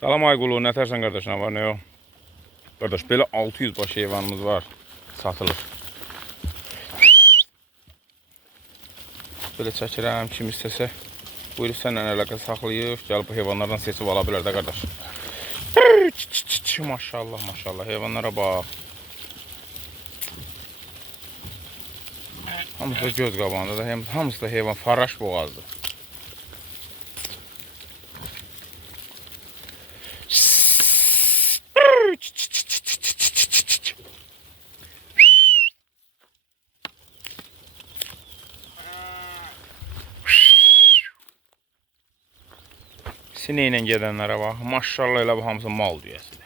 Salam Aygulu, nə tərsən qardaşına var, nə yox? Qardaş, belə 600 baş heyvanımız var, satılır. Belə çəkirəm, kim istəsə, buyurub sənlə əlaqə saxlayıb, gəlib bu heyvanlardan seçib ala bilər də qardaş. Maşallah, maşallah, heyvanlara bax. Hamısı da göz qabağında da, hamısı da heyvan faraş boğazdır. Sineylə gedənlərə bax, maşallah elə bu hamısı mal deyəsin.